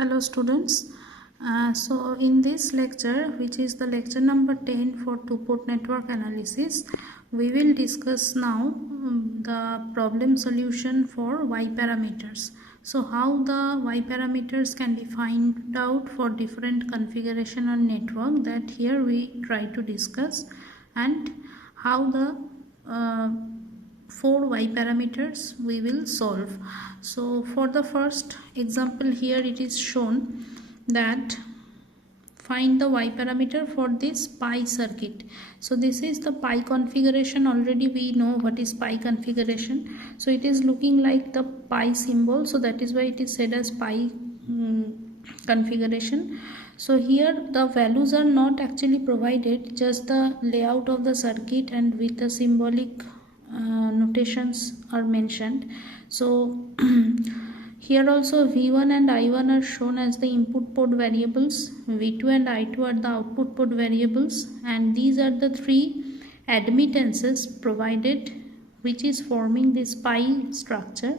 Hello students. So in this lecture, which is the lecture number 10 for two-port network analysis, we will discuss now the problem solution for Y parameters. So how the Y parameters can be found out for different configuration on network, that here we try to discuss, and how the 4 Y parameters we will solve. So for the first example, here it is shown that find the Y parameter for this pi circuit. So this is the pi configuration. Already we know what is pi configuration. So it is looking like the pi symbol, so that is why it is said as pi configuration. So here the values are not actually provided, just the layout of the circuit and with the symbolic notations are mentioned. So here also V1 and I1 are shown as the input port variables, V2 and I2 are the output port variables, and these are the three admittances provided which is forming this pi structure.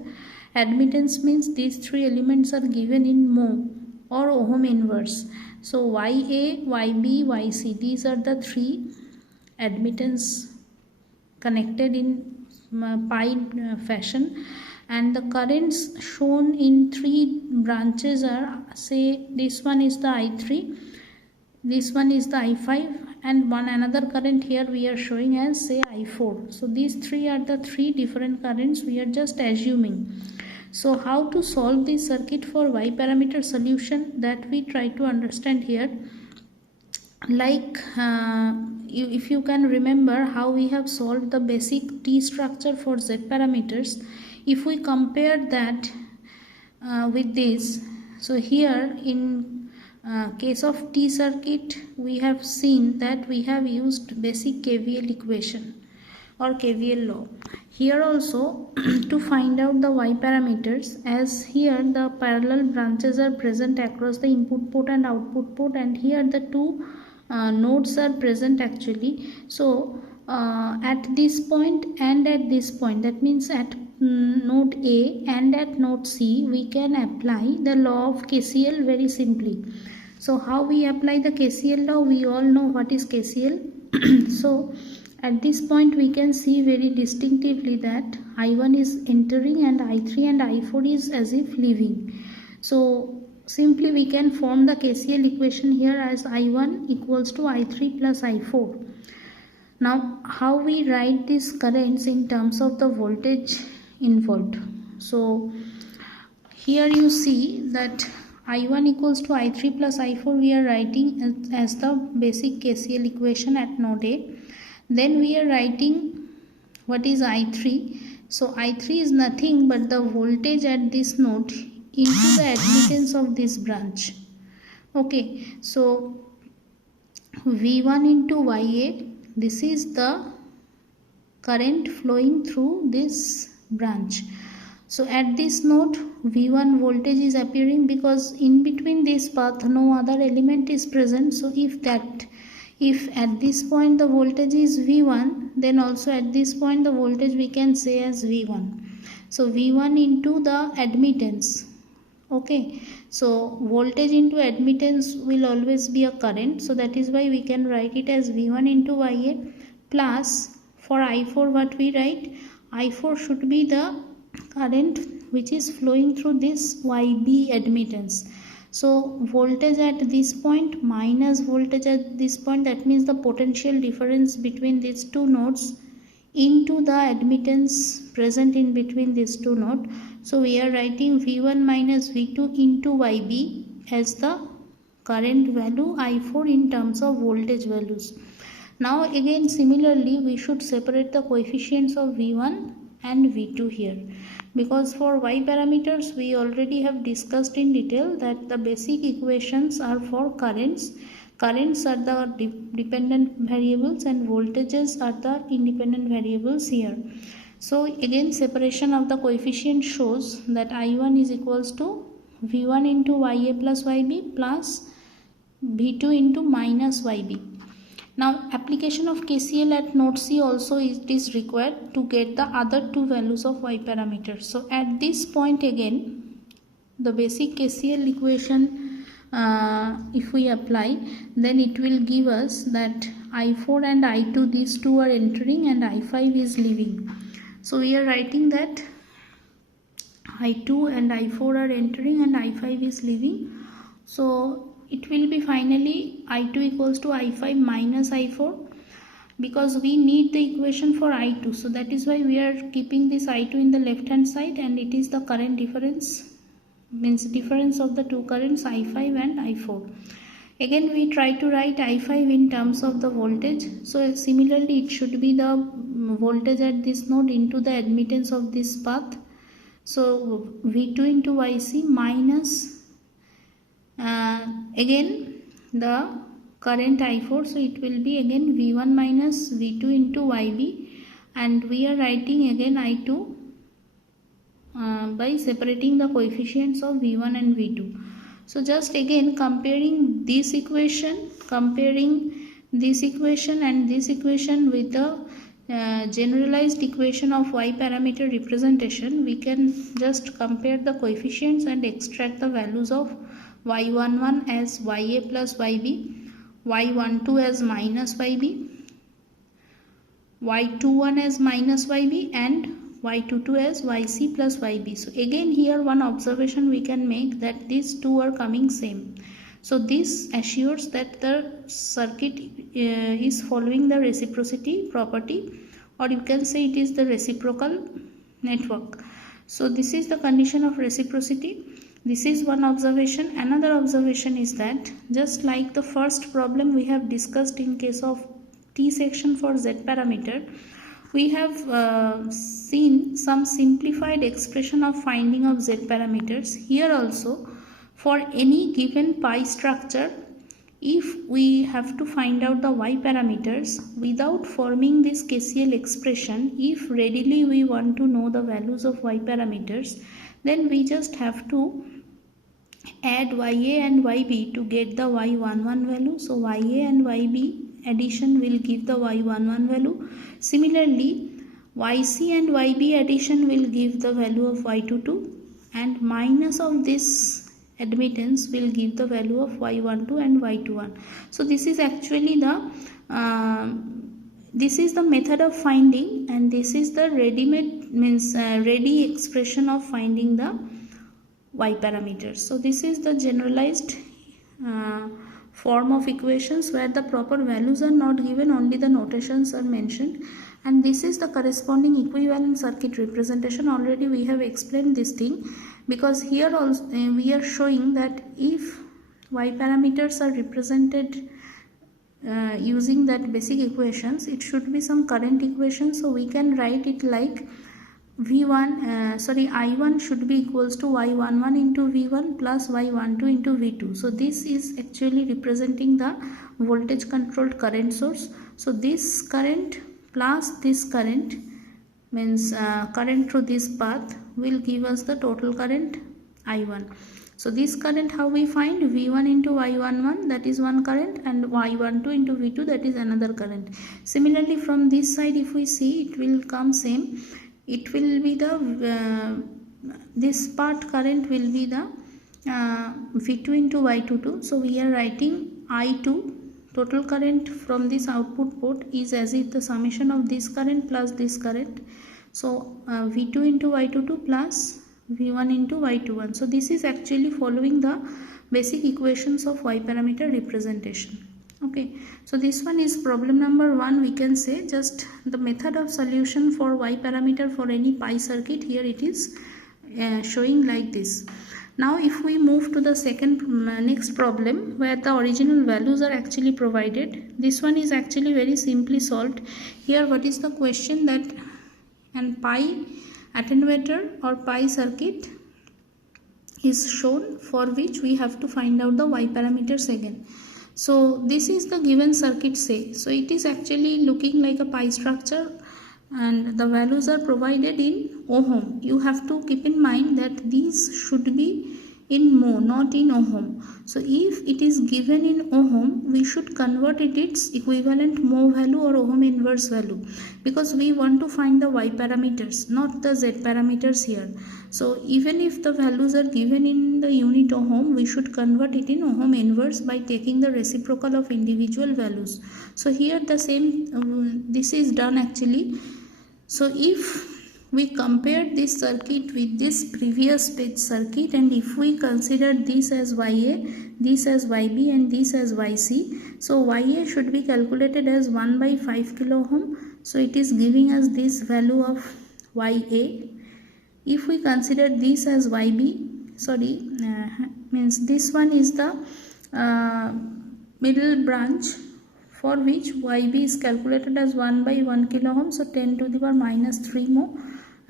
Admittance means these three elements are given in mho or ohm inverse. So YA, YB, YC, these are the three admittance connected in pi fashion, and the currents shown in three branches are, say this one is the I3, this one is the I5, and one another current here we are showing as, say, I4. So these three are the three different currents we are just assuming. So how to solve this circuit for Y parameter solution, that we try to understand here. Like if you can remember how we have solved the basic T structure for Z parameters, if we compare that with this, so here in case of T circuit we have seen that we have used basic KVL equation or KVL law. Here also to find out the Y parameters, as here the parallel branches are present across the input port and output port, and here the two nodes are present actually. So at this point and at this point, that means at node A and at node C, we can apply the law of KCL very simply. So how we apply the KCL law? We all know what is KCL. So at this point we can see very distinctively that I1 is entering and I3 and I4 is as if leaving. So simply we can form the KCL equation here as I1 equals to I3 plus I4. Now how we write these currents in terms of the voltage involved? So here you see that I1 equals to I3 plus I4 we are writing as the basic KCL equation at node A. Then we are writing what is I3. So I3 is nothing but the voltage at this node into the admittance of this branch. Okay, so V1 into YA, this is the current flowing through this branch. So at this node V1 voltage is appearing because in between this path no other element is present. So if at this point the voltage is V1, then also at this point the voltage we can say as V1. So V1 into the admittance. Okay, so voltage into admittance will always be a current, so that is why we can write it as V1 into YA plus, for I4 what we write? I4 should be the current which is flowing through this YB admittance. So voltage at this point minus voltage at this point, that means the potential difference between these two nodes into the admittance present in between these two nodes. So we are writing V1 minus V2 into YB as the current value, I4 in terms of voltage values. Now again similarly we should separate the coefficients of V1 and V2 here, because for Y parameters we already have discussed in detail that the basic equations are for currents. Currents are the dependent variables and voltages are the independent variables here. So again separation of the coefficient shows that I1 is equals to V1 into YA plus YB plus V2 into minus YB. Now application of KCL at node C also is required to get the other two values of Y parameters. So at this point again the basic KCL equation if we apply, then it will give us that I4 and I2, these two are entering and I5 is leaving. So we are writing that I2 and I4 are entering and I5 is leaving. So it will be finally I2 equals to I5 minus I4, because we need the equation for I2. So that is why we are keeping this I2 in the left hand side, and it is the current difference, means difference of the two currents I5 and I4. Again we try to write I5 in terms of the voltage. So similarly it should be the voltage at this node into the admittance of this path. So V2 into YC minus again the current I4, so it will be again V1 minus V2 into YB, and we are writing again I2 by separating the coefficients of V1 and V2. So just again comparing this equation and this equation with the generalized equation of Y parameter representation, we can just compare the coefficients and extract the values of Y11 as YA plus YB, Y12 as minus YB, Y21 as minus YB, and Y22 as YC plus YB. So again here one observation we can make, that these two are coming same. So this assures that the circuit is following the reciprocity property, or you can say it is the reciprocal network. So this is the condition of reciprocity. This is one observation. Another observation is that just like the first problem we have discussed in case of T section for Z parameter, we have seen some simplified expression of finding of Z parameters. Here also, for any given pi structure, if we have to find out the Y parameters without forming this KCL expression, if readily we want to know the values of Y parameters, then we just have to add YA and YB to get the Y11 value. So YA and YB addition will give the Y11 value. Similarly, YC and YB addition will give the value of Y22, and minus of this admittance will give the value of Y12 and Y21. So this is actually the method of finding, and this is the ready expression of finding the Y parameters. So this is the generalized form of equations where the proper values are not given, only the notations are mentioned, and this is the corresponding equivalent circuit representation. Already we have explained this thing, because here also we are showing that if Y parameters are represented using that basic equations, it should be some current equation. So we can write it like I1 should be equals to Y11 into V1 plus Y12 into V2. So this is actually representing the voltage controlled current source. So this current plus this current means current through this path will give us the total current I1. So this current, how we find? V1 into Y11, that is one current, and Y12 into V2, that is another current. Similarly from this side if we see, it will come same. It will be the this part current will be the V2 into Y22. So we are writing I2, total current from this output port is as if the summation of this current plus this current. So V2 into Y22 plus V1 into Y21. So this is actually following the basic equations of Y parameter representation. Okay, so this one is problem number 1. We can say just the method of solution for Y parameter for any pi circuit. Here it is showing like this. Now if we move to the next problem where the original values are actually provided, this one is actually very simply solved. Here what is the question? That an pi attenuator or pi circuit is shown, for which we have to find out the Y parameters again. So this is the given circuit, say. So it is actually looking like a pi structure and the values are provided in ohm. You have to keep in mind that these should be in mho, not in ohm. So if it is given in ohm, we should convert it its equivalent mho value or ohm inverse value, because we want to find the y parameters, not the z parameters here. So even if the values are given in the unit ohm, we should convert it in ohm inverse by taking the reciprocal of individual values. So here the same this is done actually. So if we compare this circuit with this previous page circuit, and if we consider this as YA, this as YB, and this as YC, so YA should be calculated as 1 by 5 kilo ohm. So it is giving us this value of YA. If we consider this as YB, means this one is the middle branch, for which YB is calculated as 1 by 1 kilo ohm, so 10 to the power minus 3 mho.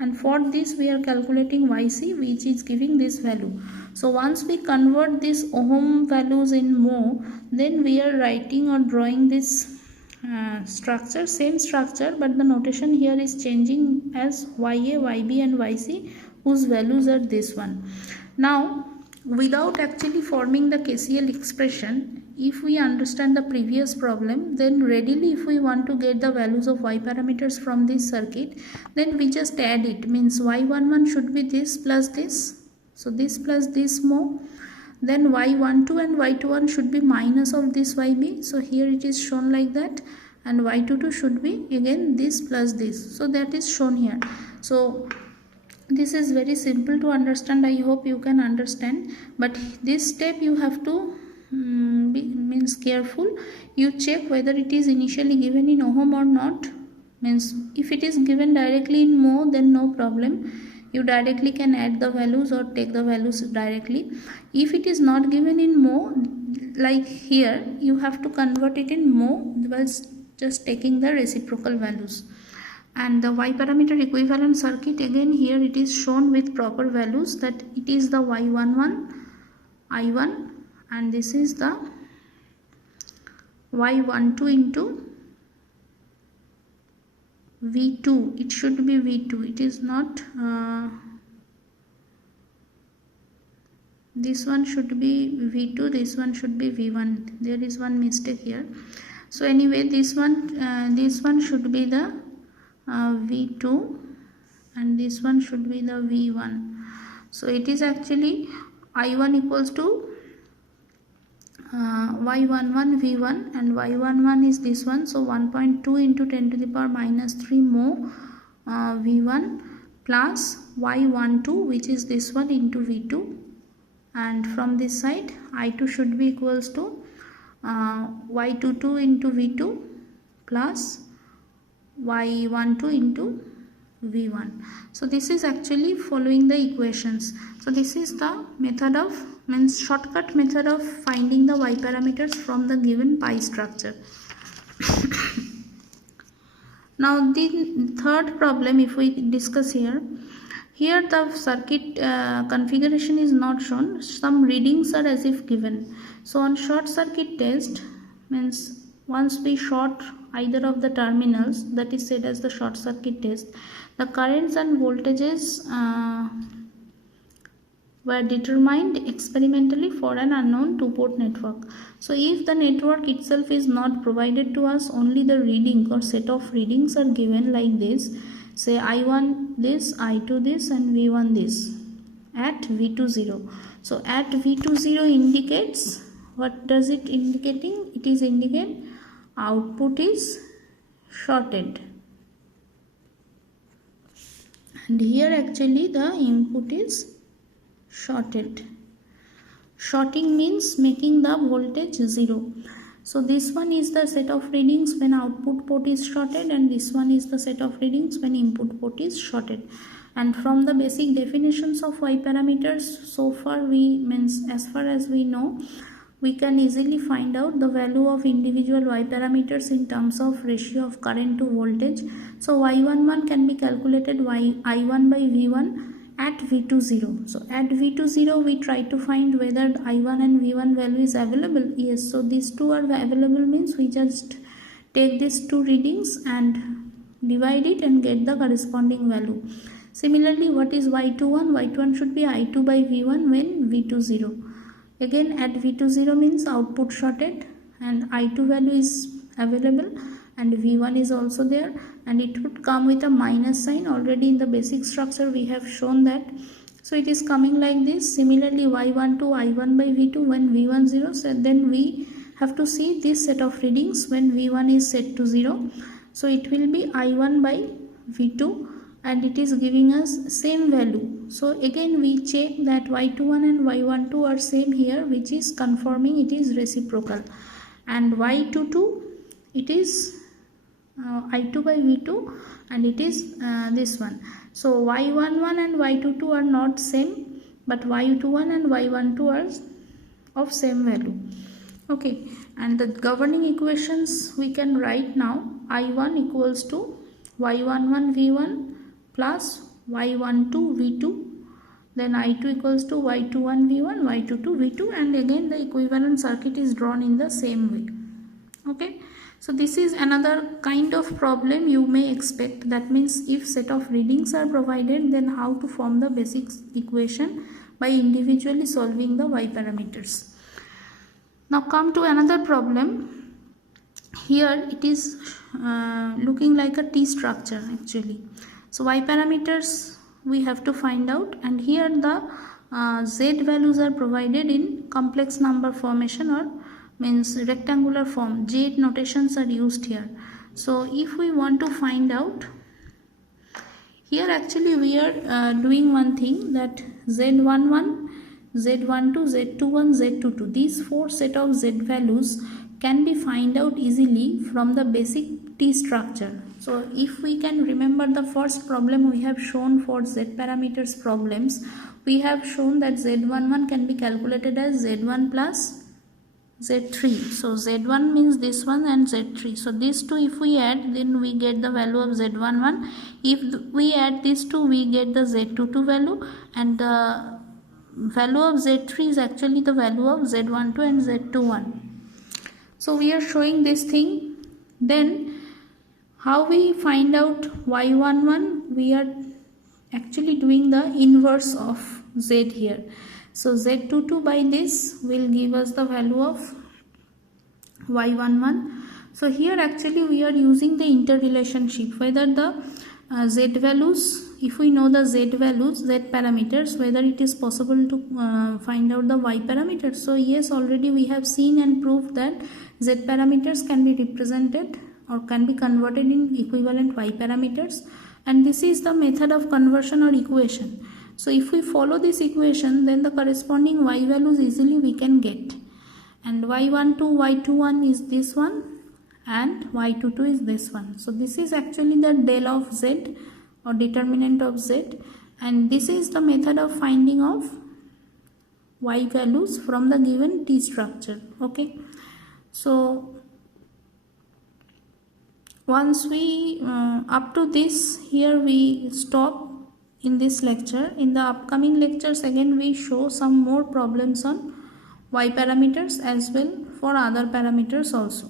And for this we are calculating YC, which is giving this value. So once we convert these ohm values in mho, then we are writing or drawing this structure, same structure, but the notation here is changing as YA, YB and YC, whose values are this one. Now without actually forming the KCL expression, if we understand the previous problem, then readily if we want to get the values of y parameters from this circuit, then we just add it. Means y11 should be this plus this, so this plus this mho, then y12 and y21 should be minus of this YB, so here it is shown like that, and y22 should be again this plus this, so that is shown here. So this is very simple to understand. I hope you can understand, but this step you have to means careful. You check whether it is initially given in ohm or not. Means if it is given directly in mho, then no problem, you directly can add the values or take the values directly. If it is not given in mho, like here, you have to convert it in mho by just taking the reciprocal values. And the y parameter equivalent circuit, again here it is shown with proper values, that it is the y11 I1, and this is the y12 into V2. It should be V2, it is not this one should be V2, this one should be V1. There is one mistake here. So anyway, this one should be the V2 and this one should be the V1. So it is actually I1 equals to y11 V1, and y11 is this one, so 1.2 into 10 to the power minus 3 mho V1 plus y12, which is this one, into V2, and from this side I2 should be equals to y22 into V2 plus y12 into V1. So this is actually following the equations. So this is the method of, means shortcut method of finding the y parameters from the given pi structure. Now the third problem, if we discuss here the circuit configuration is not shown, some readings are as if given. So on short circuit test, means once we short either of the terminals, that is said as the short circuit test, the currents and voltages were determined experimentally for an unknown two-port network. So if the network itself is not provided to us, only the reading or set of readings are given like this, say I1 this, I2 this, and V1 this at V20. So at V20 indicates, what does it indicating? It is indicating output is shorted, and here actually the input is shorted. Shorting means making the voltage 0. So this one is the set of readings when output port is shorted, and this one is the set of readings when input port is shorted. And from the basic definitions of y parameters, so far as far as we know, we can easily find out the value of individual y parameters in terms of ratio of current to voltage. So y11 can be calculated I1 by V1 at V20. So at V20 we try to find whether I1 and V1 value is available. Yes, so these two are available, means we just take these two readings and divide it and get the corresponding value. Similarly, what is y21? y21 should be I2 by v1 when v2 0. Again, at v2 0 means output shorted and I2 value is available and v1 is also there, and it would come with a minus sign. Already in the basic structure we have shown that. So it is coming like this. Similarly, y12 I1 by v2 when v1 0. So then we have to see this set of readings when v1 is set to 0. So it will be I1 by v2 and it is giving us same value. So again we check that y21 and y12 are same here, which is confirming it is reciprocal, and y22 it is I2 by v2 and it is this one. So y11 and y22 are not same, but y21 and y12 are of same value. Okay, and the governing equations we can write now. I1 equals to y11 v1 plus y12 v2, then I2 equals to y21 v1 y22 v2, and again the equivalent circuit is drawn in the same way. Okay, so this is another kind of problem you may expect. That means if set of readings are provided, then how to form the basic equation by individually solving the y parameters. Now come to another problem. Here it is looking like a T structure actually. So y parameters we have to find out, and here the z values are provided in complex number formation or means rectangular form. J notations are used here. So if we want to find out, here actually we are doing one thing, that z11, z12, z21, z22, these four set of z values can be find out easily from the basic T structure. So if we can remember the first problem we have shown for z parameters problems, we have shown that z11 can be calculated as z1 plus z3. So z1 means this one and z3. So these two if we add, then we get the value of z11. If we add these two, we get the z22 value, and the value of z3 is actually the value of z12 and z21. So we are showing this thing. Then how we find out y11? We are actually doing the inverse of z here. So z22 by this will give us the value of y11. So here actually we are using the interrelationship, whether the z values, if we know the z values, z parameters, whether it is possible to find out the y parameters. So yes, already we have seen and proved that z parameters can be represented or can be converted in equivalent y parameters, and this is the method of conversion or equation. So if we follow this equation, then the corresponding y values easily we can get, and y12, y21 is this one and y22 is this one. So this is actually the del of z or determinant of z, and this is the method of finding of y values from the given T structure. Okay, so once we up to this, here we stop in this lecture. In the upcoming lectures again we show some more problems on y parameters as well for other parameters also.